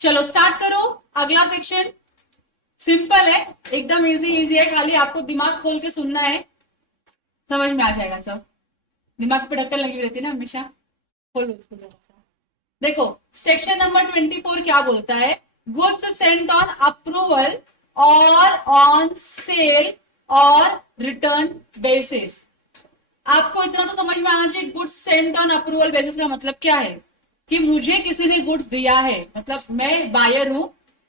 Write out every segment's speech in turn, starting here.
चलो स्टार्ट करो। अगला सेक्शन सिंपल है, एकदम इजी इजी है, खाली आपको दिमाग खोल के सुनना है, समझ में आ जाएगा सब। दिमाग पे ढक्कन लगी रहती है ना हमेशा, खोलो इसको जरा सा। देखो सेक्शन नंबर 24 क्या बोलता है, गुड्स सेंट ऑन अप्रूवल और on sale or return basis. आपको इतना तो समझ में आना चाहिए, goods Saint on approval basis का मतलब क्या है कि मुझे किसी ने गुड्स दिया है, मतलब मैं बायर हूं,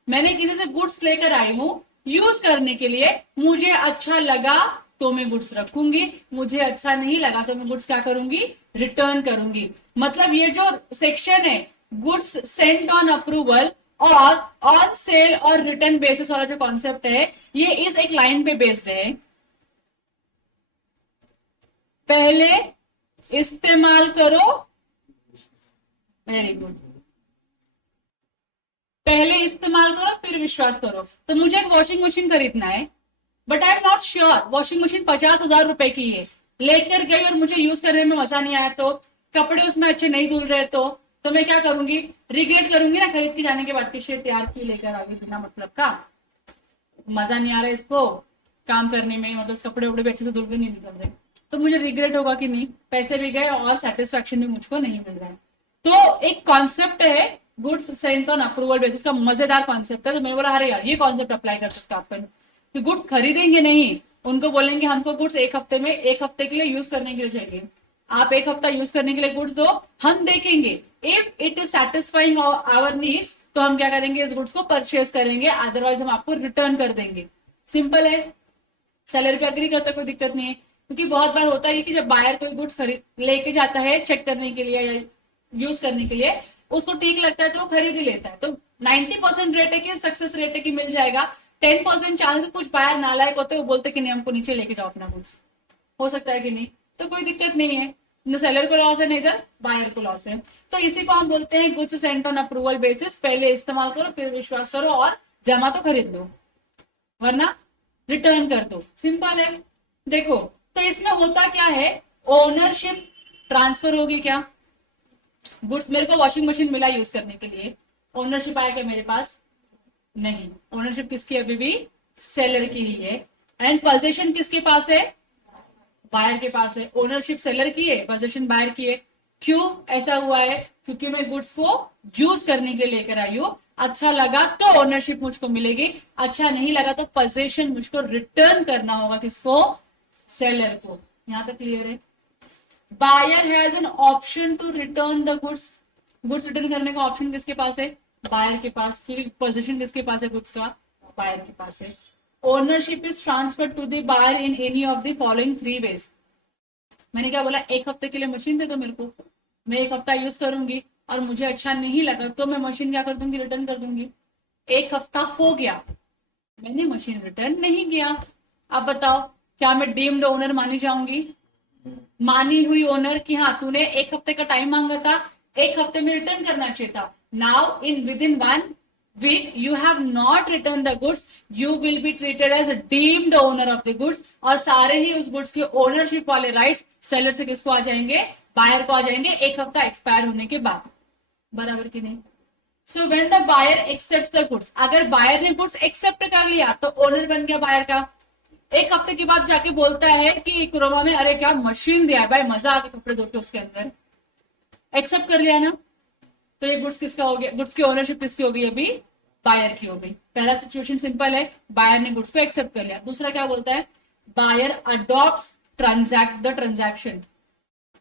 मैंने किसी से गुड्स लेकर आई हूं यूज करने के लिए, मुझे अच्छा लगा तो मैं गुड्स रखूंगी, मुझे अच्छा नहीं लगा तो मैं गुड्स क्या करूंगी, रिटर्न करूंगी। मतलब ये जो सेक्शन है गुड्स सेंट ऑन अप्रूवल और on sale or return basis वाला जो कॉन्सेप्ट है, ये इस एक लाइन पे बेस्ड है, पहले इस्तेमाल करो, वेरी गुड, पहले इस्तेमाल करो फिर विश्वास करो। तो मुझे एक वॉशिंग मशीन खरीदना है, but I am not sure, washing machine 50,000 रुपए की है, लेकर गई और मुझे यूज करने में मजा नहीं आया, तो कपड़े उसमें अच्छे नहीं धुल रहे, तो मैं क्या करूंगी, रिग्रेट करूंगी ना खरीद के जाने के बाद कि शिट यार क्यों लेकर आ गई बिना मतलब का, मजा नहीं आ रहा है इसको काम करने में, मतलब कपड़े वपड़े भी अच्छे से धुल के नहीं निकल रहे, तो मुझे रिग्रेट होगा कि नहीं, पैसे भी गए और सेटिस्फेक्शन भी मुझको नहीं मिल रहा है। तो एक कॉन्सेप्ट है goods Saint on approval basis का, मजेदार कॉन्सेप्ट है, तो मैं बोला अरे यार ये कॉन्सेप्ट अप्लाई कर सकते हो आप, कि गुड्स खरीदेंगे नहीं, उनको बोलेंगे हमको गुड्स एक हफ्ते के लिए यूज करने के लिए चाहिए, आप एक हफ्ता यूज करने के लिए गुड्स दो, हम देखेंगे if it is satisfying our needs तो हम क्या करेंगे, इस गुड्स को परचेज करेंगे, अदरवाइज हम आपको रिटर्न कर देंगे। सिंपल है, सेलर पे अग्री करता कोई दिक्कत नहीं है, क्योंकि बहुत बार होता है कि जब बायर कोई गुड्स खरीद लेके जाता है चेक करने के लिए या यूज करने के लिए, उसको ठीक लगता है तो वो खरीद ही लेता है, तो 90% रेट है कि सक्सेस रेट है कि मिल जाएगा, 10% चांस कुछ बायर नालायक होते हैं, वो बोलते कि नहीं हमको नीचे लेके जाओ अपना गुड्स, हो सकता है कि नहीं, तो कोई दिक्कत नहीं है, न सेलर को लॉस है न इधर बायर को लॉस है। तो इसी को हम बोलते हैं goods Saint on approval basis, पहले इस्तेमाल करो फिर विश्वास करो और जमा तो खरीद लो वरना रिटर्न कर दो, सिंपल है। देखो तो इसमें होता क्या है, ओनरशिप ट्रांसफर होगी क्या, गुड्स मेरे को वॉशिंग मशीन मिला यूज करने के लिए, ओनरशिप आया क्या मेरे पास, नहीं, ओनरशिप किसकी अभी भी सेलर की ही है, एंड पोजीशन किसके पास है, बायर के पास है, ओनरशिप सेलर की है, पोजीशन बायर की है। क्यों ऐसा हुआ है, क्योंकि मैं गुड्स को यूज करने के लिए लेकर आई हूं, अच्छा लगा तो ओनरशिप मुझको मिलेगी, अच्छा नहीं लगा तो पोजीशन मुझको रिटर्न करना होगा, किसको, सेलर को। यहां तक क्लियर है। Buyer has an option to return the goods, goods return करने का ऑप्शन किसके पास है, बायर के पास, क्योंकि पोजीशन किसके पास है गुड्स का, बायर के पास है। Ownership is transfer to the buyer in any of the following 3 ways. मैंने क्या बोला, एक हफ्ते के लिए मशीन दे दो मेरे को, मैं एक हफ्ता यूज करूंगी और मुझे अच्छा नहीं लगा तो मैं मशीन क्या कर दूंगी, रिटर्न कर दूंगी। एक हफ्ता हो गया मैंने मशीन रिटर्न नहीं किया, अब बताओ क्या मैं डीम्ड ओनर मानी जाऊंगी, मानी हुई ओनर कि हाँ तूने एक हफ्ते का टाइम मांगा था, एक हफ्ते में रिटर्न करना चाहिए था, now in with in 1 week you have not returned the goods, you will be treated as a deemed owner of the goods, और सारे ही उस गुड्स के ओनरशिप वाले राइट्स सेलर से किसको आ जाएंगे, बायर को आ जाएंगे, एक हफ्ता एक्सपायर होने के बाद, बराबर कि नहीं। So when the buyer accept the goods, अगर बायर ने गुड्स एक्सेप्ट कर लिया तो ओनर बन गया बायर का, एक हफ्ते के बाद जाके बोलता है कि क्रोमा में अरे क्या मशीन दिया है भाई, मजा आ गया कपड़े धो के उसके अंदर, एक्सेप्ट कर लिया ना, तो ये गुड्स किसका हो गया, गुड्स की ओनरशिप किसकी हो गई, अभी बायर की हो गई। पहला सिचुएशन सिंपल है, बायर ने गुड्स को एक्सेप्ट कर लिया। दूसरा क्या बोलता है, buyer adopts transact the transaction,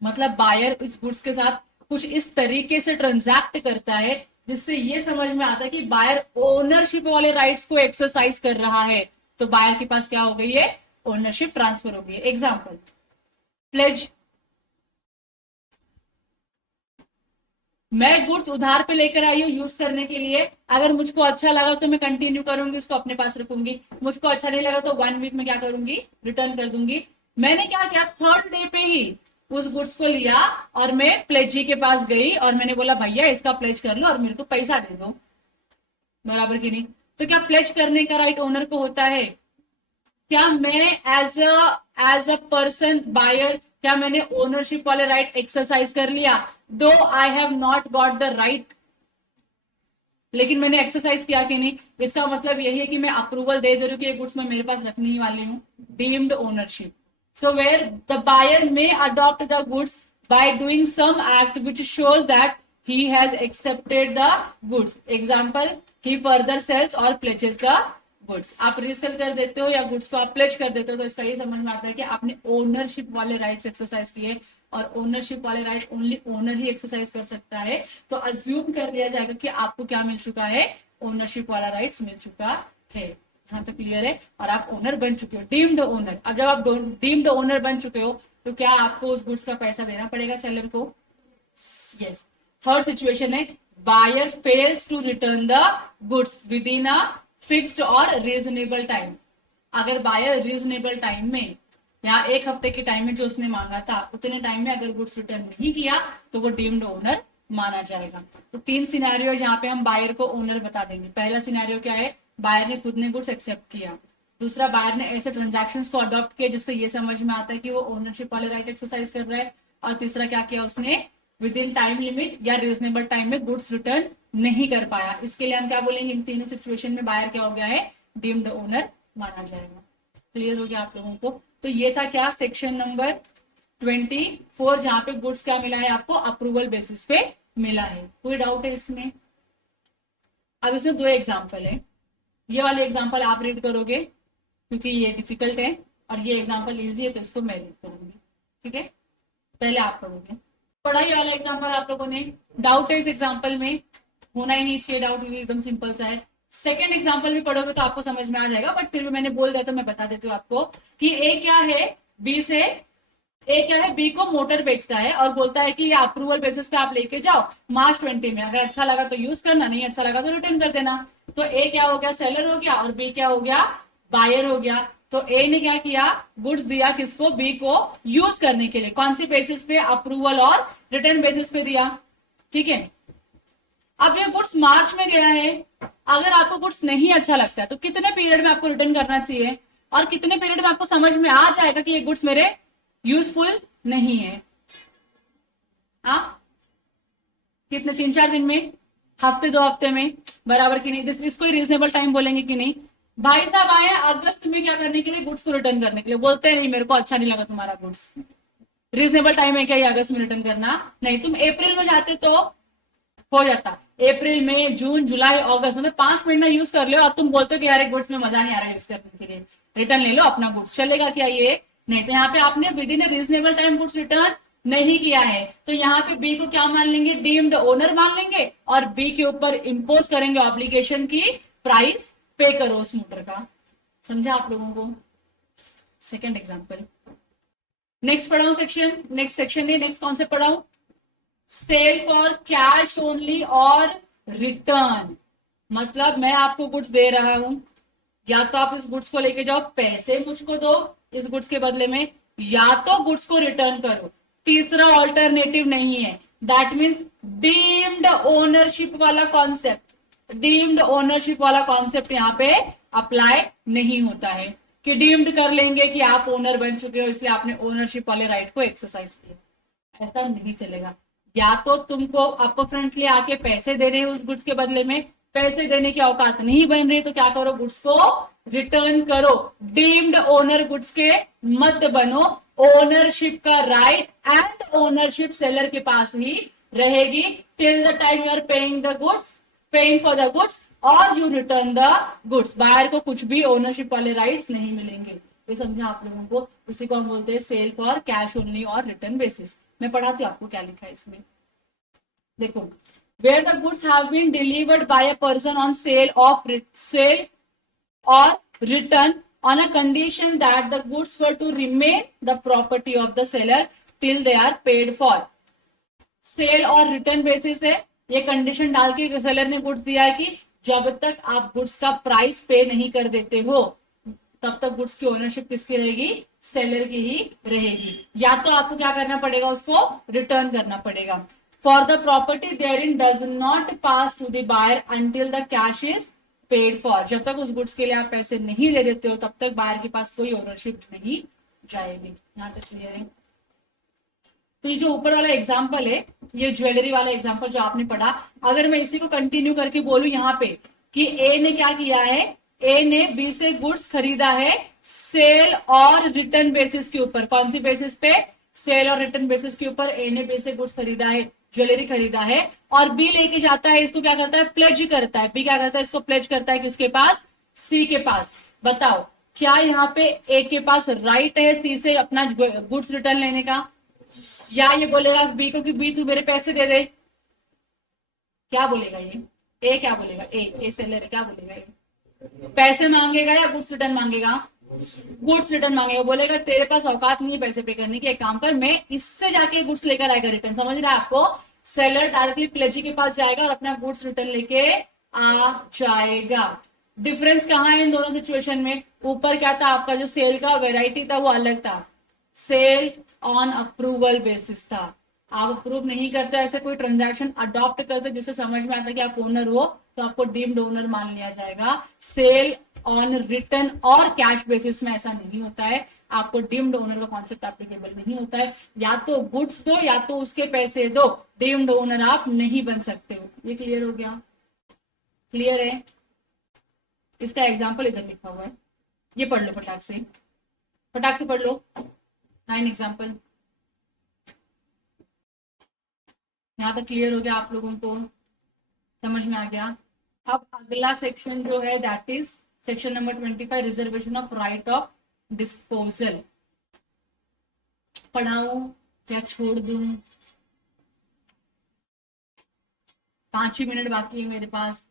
मतलब बायर इस गुड्स के साथ कुछ इस तरीके से ट्रांजैक्ट करता है जिससे ये समझ में आता है कि बायर ओनरशिप वाले राइट्स को एक्सरसाइज कर रहा है, तो बायर के पास क्या हो गई है, ओनरशिप ट्रांसफर हो गई है। एग्जाम्पल, प्लेज, मैं गुड्स उधार पे लेकर आई हूँ यूज करने के लिए, अगर मुझको अच्छा लगा तो मैं कंटिन्यू करूंगी, उसको अपने पास रखूंगी, मुझको अच्छा नहीं लगा तो 1 वीक में क्या करूंगी, रिटर्न कर दूंगी। मैंने क्या किया, 3rd डे पे ही उस गुड्स को लिया और मैं प्लेजी के पास गई और मैंने बोला भैया इसका प्लेज कर लो और मेरे को पैसा दे दो, बराबर की नहीं। तो क्या प्लेज करने का राइट ओनर को होता है, क्या मैं एज अ पर्सन बायर, क्या मैंने ओनरशिप वाले राइट एक्सरसाइज कर लिया, दो I have not got the right लेकिन मैंने एक्सरसाइज किया कि नहीं, इसका मतलब यही है कि मैं अप्रूवल दे रही हूँ कि ये गुड्स मैं मेरे पास रखने ही वाली हूँ, deemed ownership. So where the buyer may adopt the goods by doing some act which shows that he has accepted the goods. Example, he further sells or pledges the goods. आप resale कर देते हो या goods को आप pledge कर देते हो, तो इसका ये समझ में आता है कि आपने ओनरशिप वाले राइट्स एक्सरसाइज किए, और ओनरशिप वाले राइट ओनली ओनर ही एक्सरसाइज कर सकता है. तो अज्यूम कर लिया जाएगा कि आपको क्या मिल चुका है, ओनरशिप वाला राइट्स मिल चुका है. यहाँ तो क्लियर है, और आप ओनर बन चुके हो, डीम्ड ओनर. अब जब आप डीम्ड ओनर बन चुके हो तो क्या आपको उस गुड्स का पैसा देना पड़ेगा सेलर को? यस. थर्ड सिचुएशन है, buyer fails to return the goods within a fixed or reasonable time. अगर बायर रीजनेबल टाइम में या एक हफ्ते के टाइम में जो उसने मांगा था उतने टाइम में अगर गुड्स रिटर्न नहीं किया तो वो डीम्ड ओनर माना जाएगा. तो तीन सिनेरियो जहां पे हम बायर को ओनर बता देंगे. पहला सिनेरियो क्या है, बायर ने खुद ने गुड्स एक्सेप्ट किया. दूसरा, बायर ने ऐसे ट्रांजैक्शंस को अडॉप्ट किया जिससे ये समझ में आता है कि वो ओनरशिप वाले राइट एक्सरसाइज कर रहा है. और तीसरा क्या किया, उसने विद इन टाइम लिमिट या रीजनेबल टाइम में गुड्स रिटर्न नहीं कर पाया. इसके लिए हम क्या बोलेंगे, इन तीनों सिचुएशन में बायर क्या हो गया है, डीम्ड ओनर माना जाएगा. क्लियर हो गया आप लोगों को? तो ये था क्या, सेक्शन नंबर 24, जहां पे गुड्स क्या मिला है आपको, अप्रूवल बेसिस पे मिला है. कोई डाउट है इसमें? अब इसमें दो एग्जाम्पल है. ये वाले एग्जाम्पल आप रीड करोगे क्योंकि ये डिफिकल्ट है, और ये एग्जाम्पल इजी है तो इसको मैं रीड करूंगी. ठीक है, पहले आप पढ़ोगे. पढ़ाई वाला एग्जाम्पल आप लोगों ने, डाउट है इस एग्जाम्पल में, होना ही नहीं चाहिए डाउट, एकदम सिंपल सा है. सेकंड एग्जाम्पल भी पढ़ोगे तो आपको समझ में आ जाएगा, बट फिर भी मैंने बोल दिया तो मैं बता देती हूँ आपको कि ए क्या है, बी से, ए क्या है, बी को मोटर बेचता है और बोलता है कि ये अप्रूवल बेसिस पे आप लेके जाओ मार्च 20 में, अगर अच्छा लगा तो यूज करना, नहीं अच्छा लगा तो रिटर्न कर देना. तो ए क्या हो गया, सेलर हो गया, और बी क्या हो गया, बायर हो गया. तो ए ने क्या किया, गुड्स दिया किसको, बी को यूज करने के लिए. कौन सी बेसिस पे, अप्रूवल और रिटर्न बेसिस पे दिया. ठीक है, अब ये गुड्स मार्च में गया है. अगर आपको गुड्स नहीं अच्छा लगता है तो कितने पीरियड में आपको रिटर्न करना चाहिए, और कितने पीरियड में आपको समझ में आ जाएगा कि ये गुड्स मेरे यूजफुल नहीं है. हाँ, कितने, 3-4 दिन में, हफ्ते 2 हफ्ते में, बराबर की नहीं. इसको रीजनेबल टाइम बोलेंगे कि नहीं. भाई साहब आए अगस्त में क्या करने के लिए, गुड्स को रिटर्न करने के लिए. बोलते हैं नहीं मेरे को अच्छा नहीं लगा तुम्हारा गुड्स. रीजनेबल टाइम है क्या ये अगस्त में रिटर्न करना? नहीं. तुम अप्रैल में जाते तो हो जाता. अप्रैल, मई, जून, जुलाई, अगस्त, मतलब 5 महीना यूज कर लो, और तुम बोलते हो कि यार गुड्स में मजा नहीं आ रहा है यूज करने के लिए, रिटर्न ले लो अपना गुड्स. चलेगा क्या ये? नहीं. तो यहाँ पे आपने with in reasonable time goods return नहीं किया है, तो यहाँ पे बी को क्या मान लेंगे, डीम्ड ओनर मान लेंगे, और बी के ऊपर इंपोज करेंगे ऑब्लिगेशन की प्राइस पे करो उस मोटर का. समझा आप लोगों को? Second example. नेक्स्ट पढ़ाऊं सेक्शन, नेक्स्ट सेक्शन नहीं, नेक्स्ट कौन से पढ़ाऊं, सेल फॉर कैश ओनली और रिटर्न. मतलब मैं आपको गुड्स दे रहा हूं, या तो आप इस गुड्स को लेके जाओ, पैसे मुझको दो इस गुड्स के बदले में, या तो गुड्स को रिटर्न करो. तीसरा ऑल्टरनेटिव नहीं है. दैट मीन्स डीम्ड ओनरशिप वाला कॉन्सेप्ट, डीम्ड ओनरशिप वाला कॉन्सेप्ट यहाँ पे अप्लाई नहीं होता है कि डीम्ड कर लेंगे कि आप ओनर बन चुके हो इसलिए आपने ओनरशिप वाले राइट को एक्सरसाइज किया. ऐसा नहीं चलेगा. या तो तुमको अपर फ्रंट लिए आके पैसे दे रहे हैं उस गुड्स के बदले में, पैसे देने की औकात नहीं बन रही तो क्या करो, गुड्स को रिटर्न करो. डीम्ड ओनर गुड्स के मत बनो. ओनरशिप का राइट एंड ओनरशिप सेलर के पास ही रहेगी till the time you are paying the goods, paying for the goods, और you return the goods. Buyer को कुछ भी ओनरशिप वाले राइट्स नहीं मिलेंगे. ये समझा आप लोगों को? इसी को हम बोलते हैं सेल फॉर कैश ओनली और रिटर्न बेसिस. मैं पढ़ाती हूँ आपको क्या लिखा है इसमें. देखो, where the goods have been delivered by a person on sale or return on a condition that the goods were to remain the property of the seller till they are paid for. Sale or return basis है. ये condition डाल के seller ने goods दिया है कि जब तक आप गुड्स का प्राइस पे नहीं कर देते हो तब तक गुड्स की ओनरशिप किसकी रहेगी, सेलर की ही रहेगी. या तो आपको क्या करना पड़ेगा, उसको रिटर्न करना पड़ेगा. For the property therein does not pass to the buyer until the cash is paid for. जब तक उस गुड्स के लिए आप पैसे नहीं दे देते हो तब तक बायर के पास कोई ओनरशिप नहीं जाएगी. यहां तक क्लियर है? तो ये जो ऊपर वाला एग्जाम्पल है, ये ज्वेलरी वाला एग्जाम्पल जो आपने पढ़ा, अगर मैं इसी को कंटिन्यू करके बोलूं यहाँ पे कि ए ने क्या किया है, ए ने बी से गुड्स खरीदा है सेल और रिटर्न बेसिस के ऊपर। कौन सी बेसिस पे? सेल और रिटर्न बेसिस के ऊपर ए ने बी से गुड्स खरीदा है, ज्वेलरी खरीदा है, और बी लेके जाता है इसको, क्या करता है, प्लेज करता है। बी क्या करता है, इसको प्लेज करता है किसके पास? सी के पास। बताओ क्या यहाँ पे ए के पास राइट है सी से अपना गुड्स रिटर्न लेने का, या ये बोलेगा बी को कि बी तू मेरे पैसे दे दे? क्या बोलेगा ये? ए क्या बोलेगा? ए सेलर क्या बोलेगा? ये पैसे मांगेगा या गुड्स रिटर्न मांगेगा? गुड्स रिटर्न मांगेगा। बोलेगा तेरे पास औकात नहीं है पैसे पे करने की, एक काम कर, मैं इससे जाके गुड्स लेकर आएगा रिटर्न। समझ रहा है आपको? सेलर डायरेक्टली प्लेजी के पास जाएगा और अपना गुड्स रिटर्न लेके आ जाएगा। डिफरेंस कहाँ है इन दोनों सिचुएशन में? ऊपर क्या था आपका, जो सेल का वेराइटी था वो अलग था, सेल ऑन अप्रूवल बेसिस था। आप अप्रूव नहीं करते, ऐसे कोई ट्रांजैक्शन अडॉप्ट करते जिससे समझ में आता कि आप ओनर हो, तो आपको डीम्ड ओनर मान लिया जाएगा। सेल ऑन रिटर्न और कैश बेसिस में ऐसा नहीं होता है, आपको डीम्ड ओनर का कॉन्सेप्ट एप्लीकेबल नहीं होता है। या तो गुड्स दो या तो उसके पैसे दो, डीम्ड ओनर आप नहीं बन सकते हो। ये क्लियर हो गया? क्लियर है? इसका एग्जाम्पल इधर लिखा हुआ है, ये पढ़ लो फटाक से, फटाक से पढ़ लो। 9 एग्जाम्पल। यहाँ तक क्लियर हो गया आप लोगों को? समझ में आ गया? अब अगला सेक्शन जो है that is section number 25, reservation of right of disposal. पढ़ाऊं या छोड़ दूं? 5 ही मिनट बाकी है मेरे पास,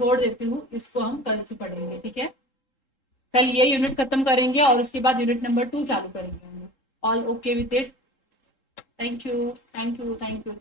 छोड़ देती हूँ, इसको हम कल से पढ़ेंगे, ठीक है? कल ये यूनिट खत्म करेंगे और उसके बाद यूनिट नंबर 2 चालू करेंगे हम लोग। All okay with it? Thank you, thank you, thank you.